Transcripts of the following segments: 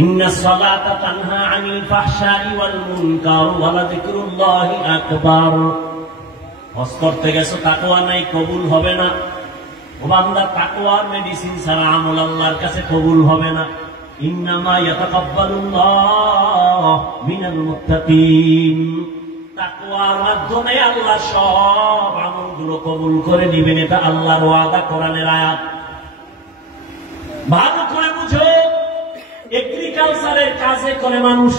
ইন্নাস সালাতা তানহা আনিল ফাহশাই ওয়াল মুনকার ওয়া লাযিকরুল্লাহি আকবার। হজ করতে গেছো, তাকওয়া নাই, কবুল হবে না। ও বান্দা, তাকওয়ার মেডিসিন ছাড়া আমল আল্লাহর কাছে কবুল হবে না। ইন্নামা ইয়াতাকাব্বালুল্লাহু মিনাল মুত্তাকিন। তাকওয়ার মাধ্যমে আল্লাহ সব আমলগুলো কবুল করে দিবেন, এটা আল্লাহর ওয়াদা, কোরআনের আয়াত। ভালো করে বুঝো, এগ্রিকালচারের কাজে করে মানুষ,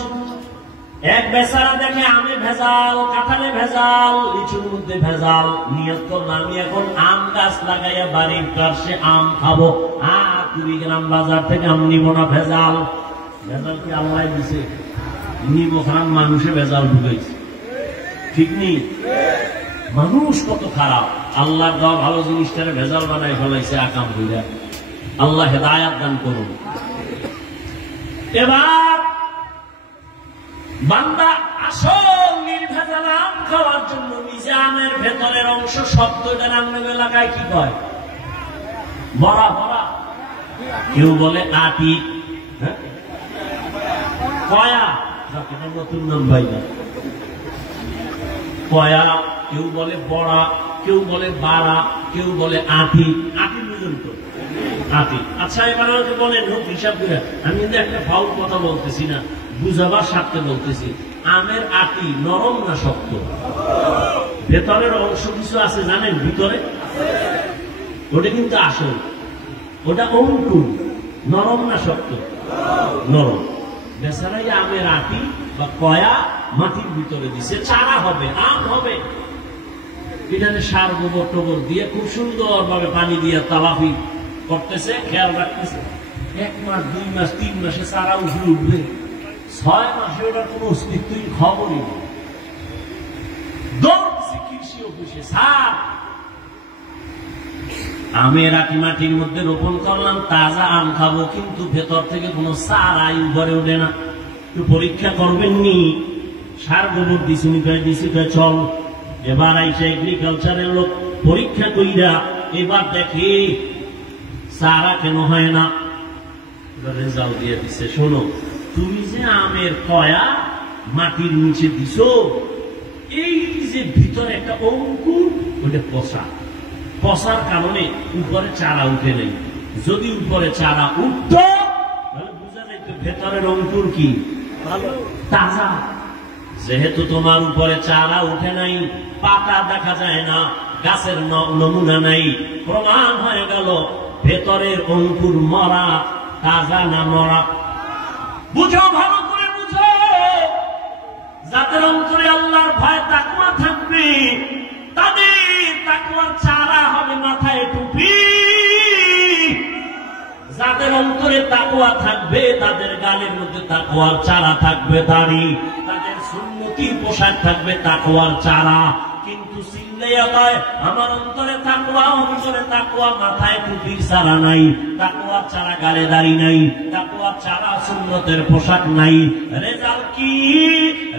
এক বেচারা দেখে আমে ভেজাল, কাঁঠালে ভেজাল, লিচুর মধ্যে ভেজাল, নিয়ত করলাম আমি এখন আম গাছ লাগাইয়া বাড়ির পাশে আম খাবো, আর 2 গ্রাম বাজার থেকে আম নিব না, ভেজাল। ভেজাল কি আল্লাহ দিছে? নিব খান মানুষে ভেজাল ঢুকাইছে, ঠিক নেই? মানুষ কত খারাপ, আল্লাহ দেওয়া ভালো জিনিসটারে ভেজাল বানাই ফেলাইছে আকাম হইয়া। আল্লাহ হেদায়াত দান করুন। এবার বান্দা আসল নির্ভেজাল আম খাওয়ার জন্য নিজে আমের ভেতরের অংশ শব্দটা নামের এলাকায় কি কয়? বড়া। বড়া, কেউ বলে আটি, কয়া, নতুন নাম ভাইয়া, কয়া, কেউ বলে বড়া, কেউ বলে বাড়া, কেউ বলে আটি। আটি বুঝুন তো, আটি। আচ্ছা, এবার আমাকে বলেন হোক হিসাব করে, আমি কিন্তু একটা ফাউল কথা বলতেছি না, বুঝাবার স্বার্থে বলতেছি। আমের আটি নরম না শক্ত? ভেতরের অংশ কিছু আছে জানেন, ভিতরে ওটা কিন্তু আসল, ওটা অঙ্কুর। নরম না শক্ত? নরম। বেচারাই আমের আটি বা কয়া মাটির ভিতরে দিছে, চারা হবে, আম হবে। এখানে সার, গোবর টোবর দিয়ে খুব সুন্দর ভাবে পানি দিয়ে তালাফি করতেছে, খেয়াল রাখতেছে। 1 মাস, 2 মাস, 3 মাসে চারা উঠবে, 6 মাসে ওটার কোন অস্তিত্বই খবরই নেই। কৃষি অফিসে স্যার, আমের আটি মাটির মধ্যে রোপণ করলাম, তাজা আম খাবো, কিন্তু ভেতর থেকে কোনো চারাই উপরে ওঠে না। একটু পরীক্ষা করবেননি? সার গোবর দিছি, চল। এবার আইসা এগ্রিকালচারের লোক পরীক্ষা কইরা এবার দেখি চারা কেন হয় না, রেজাল্ট দিয়ে দিছে। শোনো, তুমি যে আমের কয়া মাটির নিচে দিছো, এই যে ভিতরে একটা অঙ্কুর, ওটা পচার কারণে উপরে চারা উঠে নেই। যদি উপরে চারা উঠত তাহলে বোঝা যাইত ভেতরের অঙ্কুর কি ভালো, তাজা। যেহেতু তোমার উপরে চারা উঠে নাই, পাতা দেখা যায় না, গাছের নমুনা নাই, প্রমাণ হয়ে গেল ভেতরের অঙ্কুর মরা, তাজা না মরা। বুঝো, ভালো করে বুঝো, যাদের অন্তরে আল্লাহর ভয় তাকওয়া থাকবে, তাদের তাকওয়ার চারা হবে মাথায় টুপি। যাদের অন্তরে তাকওয়া থাকবে, তাদের গালের মধ্যে তাকওয়ার চারা থাকবে, দাড়ি, তাদের সুন্নতির পোশাক থাকবে তাকওয়ার চারা। কিন্তু চিল্লাইয়া কয় আমার অন্তরে তাকওয়া, অন্তরে তাকওয়া, মাথায় টুপির চারা নাই, তাকওয়ার চারা গালে দাড়ি নাই, তাকওয়ার চারা সুন্নতের পোশাক নাই। রেজাল্ট কি?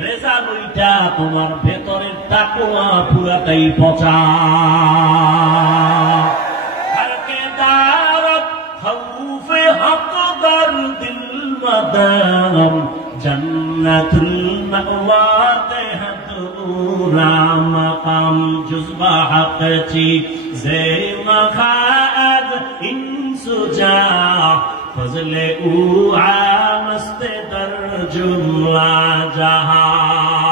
রেজাল্ট ওইটা তোমার ভেতরের তাকওয়া পুরাটাই পচা। হরকে দারত খৌফে হক দিল মদাম জন্নতুল মাওয়া مقام جزبہ حق چی زی مخاعد انسجا فضل او عامست در جملہ جہاں